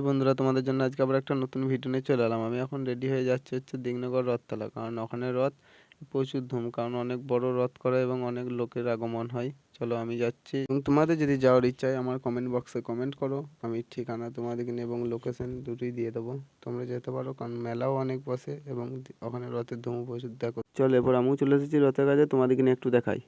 High বন্ধুরা, তোমাদের জন্য আজকে আবার একটা নতুন ভিডিও নিয়ে চলে এলাম। আমি এখন রেডি হয়ে যাচ্ছি দিগনগর রথতলা, কারণ ওখানে রথ প্রচুর ধুম, কারণ অনেক বড় রথ করে এবং অনেক লোকের আগমন হয়। চলো আমি যাচ্ছি, এবং তোমাদের যদি যাওয়ার ইচ্ছা হয় আমার কমেন্ট বক্সে কমেন্ট করো, আমি ঠিকানা তোমাদেরকে নিয়ে এবং লোকেশন দুটোই দিয়ে দেবো। তোমরা যেতে পারো, কারণ মেলাও অনেক বসে এবং ওখানে রথের ধুম প্রচুর দেখো। চলো এরপর আমিও চলে এসেছি রথের কাছে, তোমাদেরকে নিয়ে একটু দেখাই।